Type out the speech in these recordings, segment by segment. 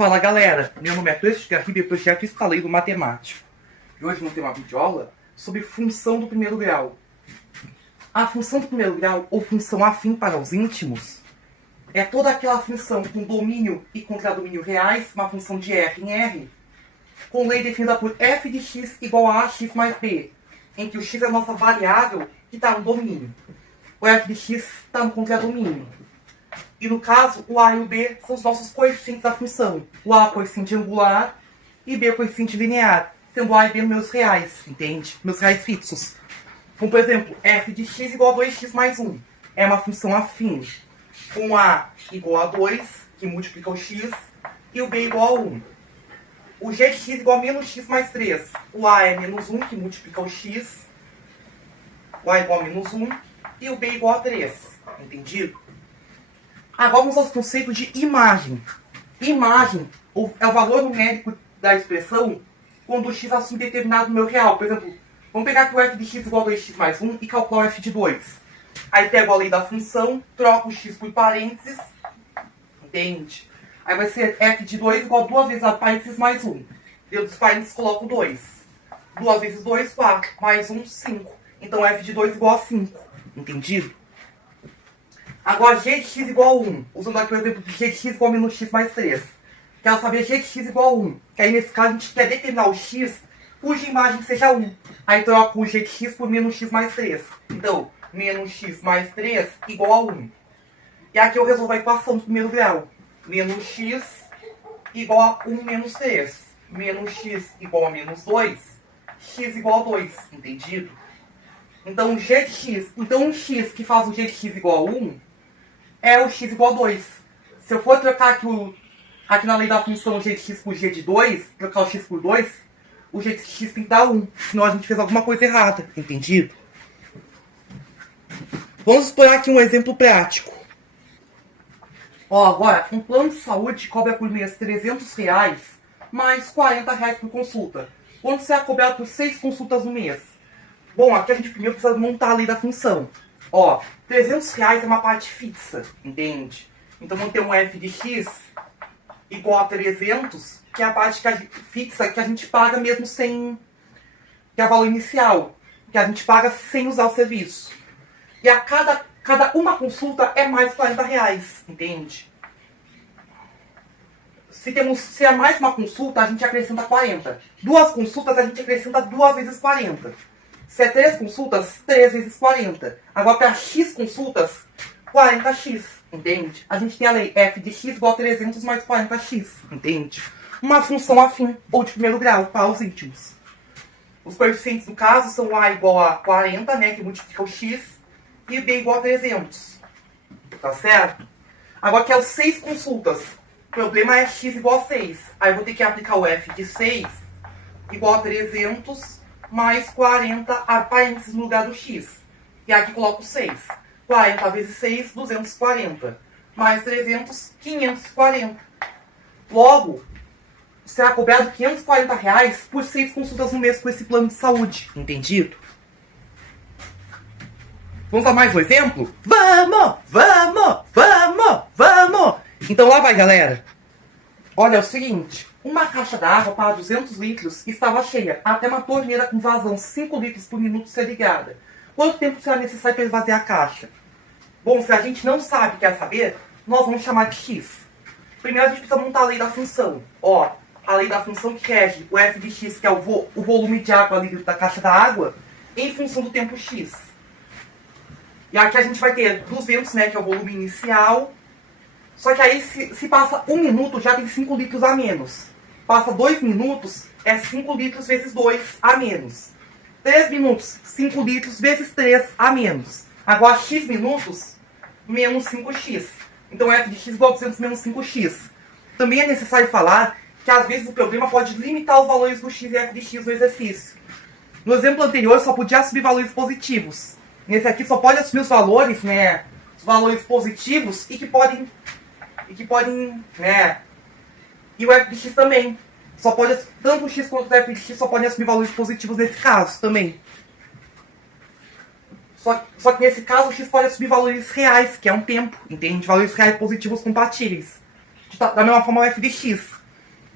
Fala galera, meu nome é Cleiton Garribe, projeto Estaleiro Matemático. E hoje vamos ter uma videoaula sobre função do primeiro grau. A função do primeiro grau, ou função afim para os íntimos, é toda aquela função com domínio e contradomínio reais, uma função de R em R, com lei definida por f de x igual a x mais b, em que o x é a nossa variável que está no domínio. O f de x está no contradomínio. E no caso, o a e o b são os nossos coeficientes da função. O a é o coeficiente angular e b é o coeficiente linear, sendo a e b meus reais, entende? Meus reais fixos. Como, por exemplo, f de x igual a 2x mais 1. É uma função afim, com a igual a 2, que multiplica o x, e o b igual a 1. O g de x igual a menos x mais 3. O a é menos 1, que multiplica o x. O a igual a menos 1. E o b igual a 3. Entendido? Agora vamos ao conceito de imagem. Imagem é o valor numérico da expressão quando o x assume determinado número real. Por exemplo, vamos pegar que o f de x igual a 2x mais 1 e calcular o f de 2. Aí pego a lei da função, troco o x por parênteses, entende? Aí vai ser f de 2 igual a 2 vezes a parênteses mais 1. Dentro dos parênteses coloco 2. 2 vezes 2, 4. Mais 1, 5. Então f de 2 igual a 5. Entendido? Agora g de x igual a 1. Usando aqui o exemplo de g de x igual a menos x mais 3. Quero saber g de x igual a 1. Que aí nesse caso a gente quer determinar o x cuja imagem seja 1. Aí troco o g de x por menos x mais 3. Então, menos x mais 3 igual a 1. E aqui eu resolvo a equação do primeiro grau. Menos x igual a 1 menos 3. Menos x igual a menos 2. X igual a 2. Entendido? Então, g de x. Então, um x que faz o g de x igual a 1 é o x igual a 2. Se eu for trocar aqui na lei da função g de x por g de 2, trocar o x por 2, o g de x tem que dar 1. Senão a gente fez alguma coisa errada. Entendido? Vamos explorar aqui um exemplo prático. Ó, agora, um plano de saúde cobra por mês R$300 mais R$40 por consulta. Quanto será cobrado por 6 consultas no mês? Bom, aqui a gente primeiro precisa montar a lei da função. Ó, R$300 é uma parte fixa, entende? Então vamos ter um f de x igual a 300, que é a parte fixa que a gente paga mesmo sem... que é o valor inicial, que a gente paga sem usar o serviço. E a cada uma consulta é mais R$40, entende? Se é mais uma consulta, a gente acrescenta 40. 2 consultas, a gente acrescenta 2 vezes 40. Se é 3 consultas, 3 vezes 40. Agora, para x consultas, 40x, entende? A gente tem a lei f de x igual a 300 mais 40x, entende? Uma função afim, ou de primeiro grau, para os íntimos. Os coeficientes do caso são a igual a 40, né, que multiplica o x, e b igual a 300. Tá certo? Agora, que é os 6 consultas. O problema é x igual a 6. Aí eu vou ter que aplicar o f de 6 igual a 300 mais 40 a parênteses no lugar do x. E aqui coloco 6. 40 vezes 6, 240. Mais 300, 540. Logo, será cobrado R$540 por 6 consultas no mês com esse plano de saúde. Entendido? Vamos a mais um exemplo? Vamos! Vamos! Vamos! Vamos! Então lá vai, galera. Olha, é o seguinte. Uma caixa d'água para 200 litros estava cheia, até uma torneira com vazão 5 litros por minuto ser ligada. Quanto tempo será necessário para esvaziar a caixa? Bom, se a gente não sabe, quer saber, nós vamos chamar de x. Primeiro a gente precisa montar a lei da função. Ó, a lei da função que rege o f de x, que é o volume de água ali da caixa d'água, em função do tempo x. E aqui a gente vai ter 200, né, que é o volume inicial. Só que aí, se passa 1 minuto, já tem 5 litros a menos. Passa 2 minutos, é 5 litros vezes 2 a menos. 3 minutos, 5 litros vezes 3 a menos. Agora, x minutos, menos 5x. Então, f de x igual a 200 menos 5x. Também é necessário falar que, às vezes, o problema pode limitar os valores do x e f de x no exercício. No exemplo anterior, só podia assumir valores positivos. Nesse aqui, só pode assumir os valores, né? Os valores positivos e que podem, né? E o f de x também. Só pode, tanto o x quanto o f de x só podem assumir valores positivos nesse caso também. Só que nesse caso o x pode assumir valores reais, que é um tempo, entende? Valores reais positivos compatíveis. Da mesma forma o f de x.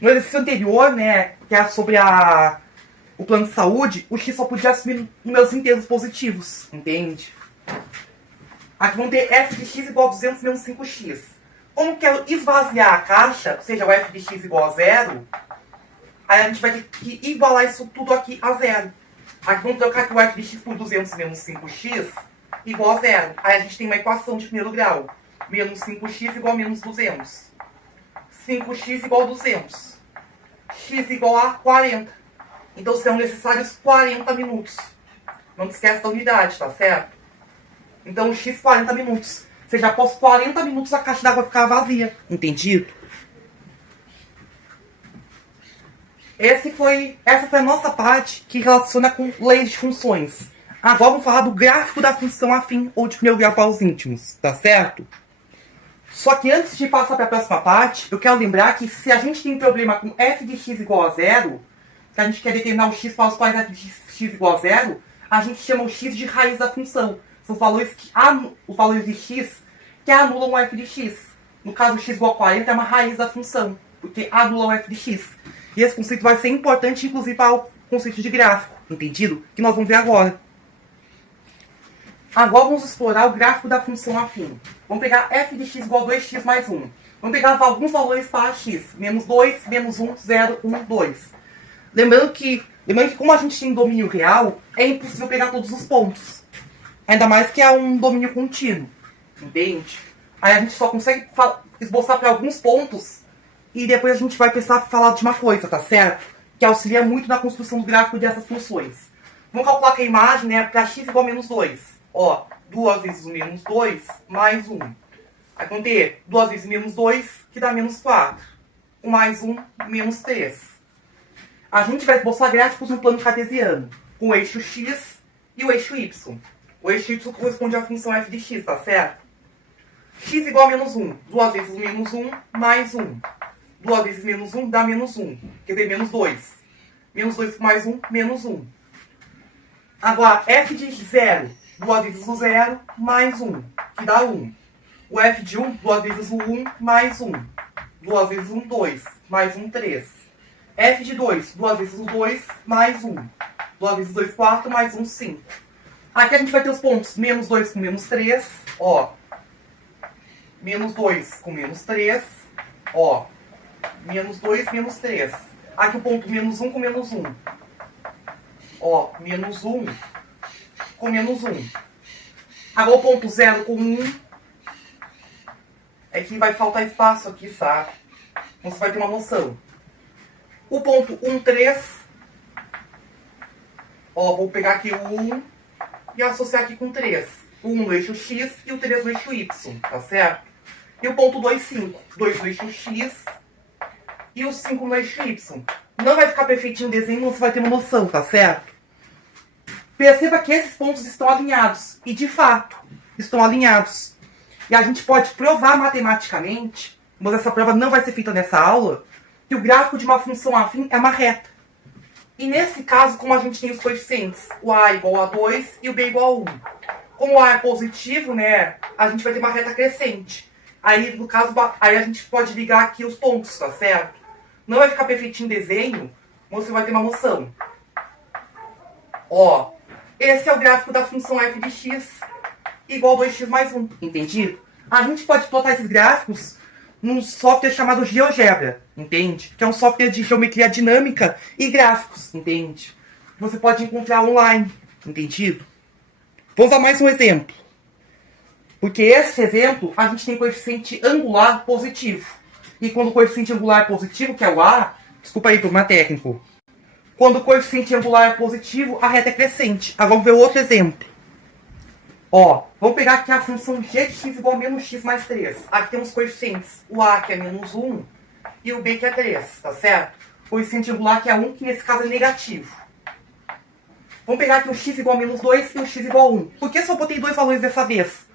No exercício anterior, né, que era sobre o plano de saúde, o x só podia assumir números inteiros positivos, entende? Aqui vamos ter f de x igual a 200 menos 5x. Como quero esvaziar a caixa, ou seja, o f de x igual a zero, aí a gente vai ter que igualar isso tudo aqui a zero. Aqui vamos trocar aqui o f de x por 200 menos 5x igual a zero. Aí a gente tem uma equação de primeiro grau. Menos 5x igual a menos 200. 5x igual a 200. X igual a 40. Então serão necessários 40 minutos. Não te esquece da unidade, tá certo? Então x 40 minutos. Ou seja, após 40 minutos a caixa d'água vai ficar vazia. Entendido? Essa foi a nossa parte que relaciona com leis de funções. Agora vamos falar do gráfico da função afim ou de primeiro grau para os íntimos, tá certo? Só que antes de passar para a próxima parte, eu quero lembrar que se a gente tem problema com f de x igual a zero, que a gente quer determinar o x para os quais f de x igual a zero, a gente chama o x de raiz da função. São valores os valores de x que anulam o f de x. No caso, x igual a 40 é uma raiz da função, porque anula o f de x. E esse conceito vai ser importante, inclusive, para o conceito de gráfico, entendido? Que nós vamos ver agora. Agora vamos explorar o gráfico da função afim. Vamos pegar f de x igual a 2x mais 1. Vamos pegar alguns valores para x. Menos 2, menos 1, 0, 1, 2. Lembrando que como a gente tem domínio real, é impossível pegar todos os pontos. Ainda mais que é um domínio contínuo. Entende? Aí a gente só consegue esboçar para alguns pontos e depois a gente vai precisar falar de uma coisa, tá certo? Que auxilia muito na construção do gráfico dessas funções. Vamos calcular que a imagem, né, para x igual a menos 2. Ó, 2 vezes o menos 2 mais 1. Aí vamos ter 2 vezes menos 2, que dá menos 4. O mais 1, menos 3. A gente vai esboçar gráficos no plano cartesiano, com o eixo x e o eixo y. O eixo y corresponde à função f de x, tá certo? X igual a menos 1. 2 vezes menos 1 mais 1. 2 vezes menos 1 dá menos 1. Quer dizer, menos 2. Menos 2 mais 1, menos 1. Agora, f de 0. 2 vezes o 0 mais 1, que dá 1. O f de 1, 2 vezes o 1 mais 1. 2 vezes 1, 2. Mais 1, 3. F de 2, 2 vezes o 2 mais 1. 2 vezes 2, 4, mais 1, 5. Aqui a gente vai ter os pontos menos 2 com menos 3. Ó. Menos 2 com menos 3. Ó. Menos 2, menos 3. Aqui o ponto menos 1 com menos 1. Ó. Menos 1 com menos 1. Agora o ponto 0 com 1. É que vai faltar espaço aqui, sabe? Então você vai ter uma noção. O ponto 1, 3. Ó, vou pegar aqui o 1 e associar aqui com 3. O 1 no eixo x e o 3 no eixo y, tá certo? E o ponto 2, 5. 2 no eixo x e o 5 no eixo y. Não vai ficar perfeitinho o desenho, mas você vai ter uma noção, tá certo? Perceba que esses pontos estão alinhados. E, de fato, estão alinhados. E a gente pode provar matematicamente, mas essa prova não vai ser feita nessa aula, que o gráfico de uma função afim é uma reta. E nesse caso, como a gente tem os coeficientes, o a igual a 2 e o b igual a 1. Como o a é positivo, né, a gente vai ter uma reta crescente. Aí, no caso, aí a gente pode ligar aqui os pontos, tá certo? Não vai ficar perfeitinho o desenho, mas você vai ter uma noção. Ó, esse é o gráfico da função f de x igual a 2x mais 1. Entendido? A gente pode plotar esses gráficos num software chamado GeoGebra, entende? Que é um software de geometria dinâmica e gráficos, entende? Você pode encontrar online, entendido? Vou usar mais um exemplo. Porque esse exemplo, a gente tem coeficiente angular positivo. E quando o coeficiente angular é positivo, que é o a, desculpa aí, problema técnico. Quando o coeficiente angular é positivo, a reta é crescente. Agora vamos ver outro exemplo. Ó, vamos pegar aqui a função g de x igual a menos x mais 3. Aqui temos coeficientes. O a que é menos 1 e o b que é 3, tá certo? O coeficiente angular que é 1, que nesse caso é negativo. Vamos pegar aqui o x igual a menos 2 e o x igual a 1. Por que só botei dois valores dessa vez?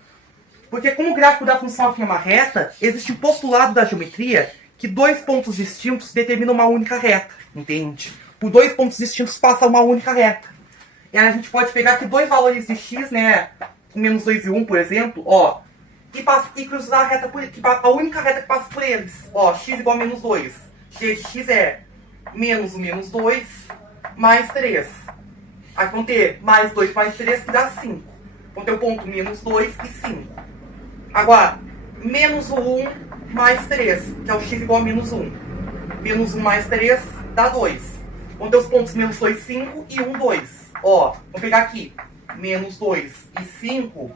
Porque como o gráfico da função afim é uma reta, existe um postulado da geometria que dois pontos distintos determinam uma única reta, entende? Por dois pontos distintos passa uma única reta. E aí a gente pode pegar aqui dois valores de x, né? Menos 2 e 1, por exemplo, ó. E cruzar a reta a única reta que passa por eles. Ó, x igual a menos 2. g de x é menos o menos 2 mais 3. Aqui vão ter mais 2 mais 3, que dá 5. Vão ter o ponto menos 2 e 5. Agora, menos o 1 mais 3, que é o x igual a menos 1. Menos 1 mais 3 dá 2. Vão ter os pontos menos 2, 5 e 1, 2. Ó, vamos pegar aqui. Menos 2 e 5,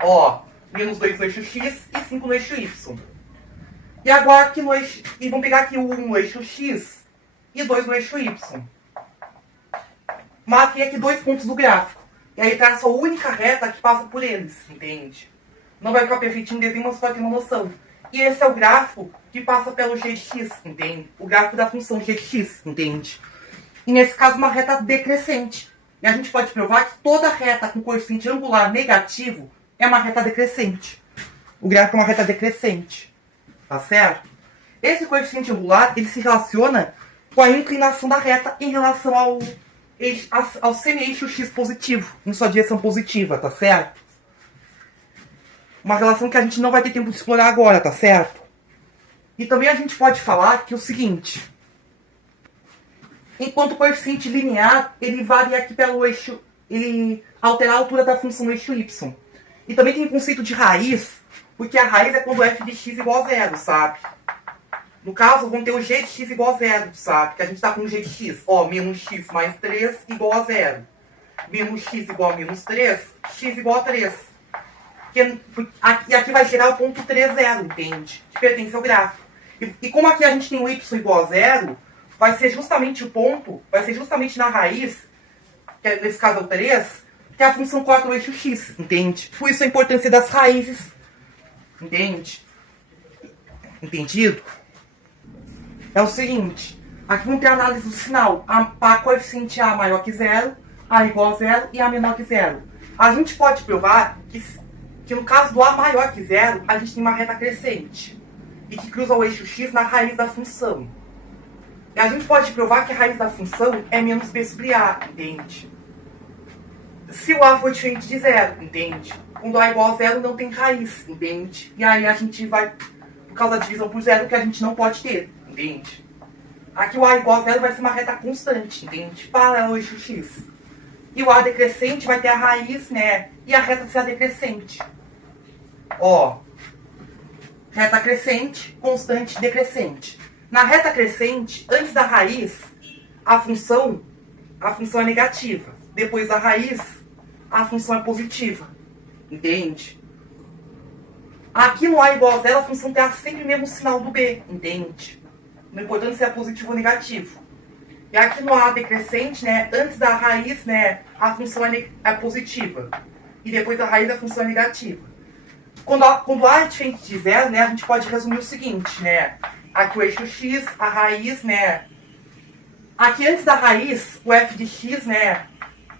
ó, menos 2 no eixo x e 5 no eixo y. E agora aqui no eixo, e vamos pegar aqui o 1 no eixo x e 2 no eixo y. Marquei aqui 2 pontos do gráfico. E aí traço a única reta que passa por eles, entende? Não vai ficar perfeitinho em desenho, mas pode ter uma noção. E esse é o gráfico que passa pelo g de x, entende? O gráfico da função g de x, entende? E nesse caso uma reta decrescente. E a gente pode provar que toda reta com coeficiente angular negativo é uma reta decrescente. O gráfico é uma reta decrescente. Tá certo? Esse coeficiente angular, ele se relaciona com a inclinação da reta em relação ao semi-eixo x positivo, em sua direção positiva, tá certo? Uma relação que a gente não vai ter tempo de explorar agora, tá certo? E também a gente pode falar que é o seguinte: enquanto o coeficiente linear, ele varia aqui pelo eixo, ele altera a altura da função no eixo y. E também tem o conceito de raiz, porque a raiz é quando f de x igual a 0, sabe? No caso, vamos ter o g de x igual a 0, sabe? Que a gente está com o g de x, ó, menos x mais 3 igual a 0. Menos x igual a menos 3, x igual a 3. E aqui vai gerar o ponto 3, 0, entende? Que pertence ao gráfico. E como aqui a gente tem o y igual a 0, vai ser justamente o ponto, vai ser justamente na raiz, que nesse caso é o 3, que a função corta o eixo x, entende? Por isso a importância das raízes, entende? Entendido? É o seguinte, aqui vamos ter a análise do sinal, para coeficiente a maior que 0, a igual a 0 e a menor que 0. A gente pode provar que no caso do a maior que 0, a gente tem uma reta crescente, e que cruza o eixo x na raiz da função. E a gente pode provar que a raiz da função é menos b sobre a, entende? Se o a for diferente de 0, entende? Quando a é igual a 0 não tem raiz, entende? E aí a gente vai, por causa da divisão por 0, que a gente não pode ter, entende? Aqui o a igual a 0 vai ser uma reta constante, entende? Paralela ao eixo x. E o a decrescente vai ter a raiz, né? E a reta será decrescente. Ó. Reta crescente, constante, decrescente. Na reta crescente, antes da raiz, a função é negativa. Depois da raiz, a função é positiva. Entende? Aqui no a igual a 0, a função terá sempre o mesmo sinal do b. Entende? Não importa se é positivo ou negativo. E aqui no a decrescente, né, antes da raiz, né, a função é positiva. E depois da raiz, a função é negativa. Quando a é diferente de 0, né, a gente pode resumir o seguinte, né? Aqui o eixo x, a raiz, né? Aqui antes da raiz, o f de x, né,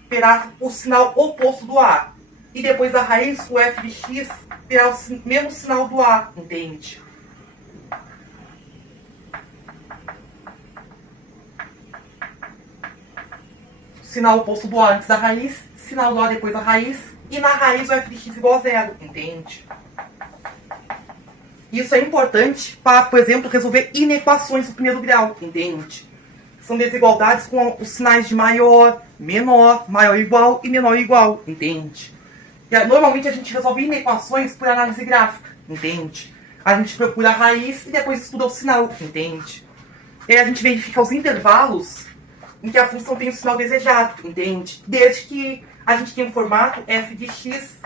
terá o sinal oposto do a. E depois da raiz, o f de x terá o mesmo sinal do a, entende? Sinal oposto do a antes da raiz, sinal do a depois da raiz, e na raiz o f de x igual a 0, entende? Isso é importante para, por exemplo, resolver inequações do primeiro grau, entende? São desigualdades com os sinais de maior, menor, maior igual e menor igual, entende? E, normalmente a gente resolve inequações por análise gráfica, entende? A gente procura a raiz e depois estuda o sinal, entende? E aí a gente verifica os intervalos em que a função tem o sinal desejado, entende? Desde que a gente tenha um formato f de x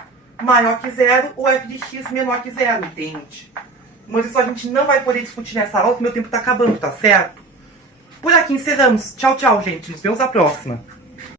maior que 0 ou f de x menor que 0, entende? Mas isso a gente não vai poder discutir nessa aula, porque meu tempo está acabando, tá certo? Por aqui encerramos. Tchau, tchau, gente. Nos vemos na próxima.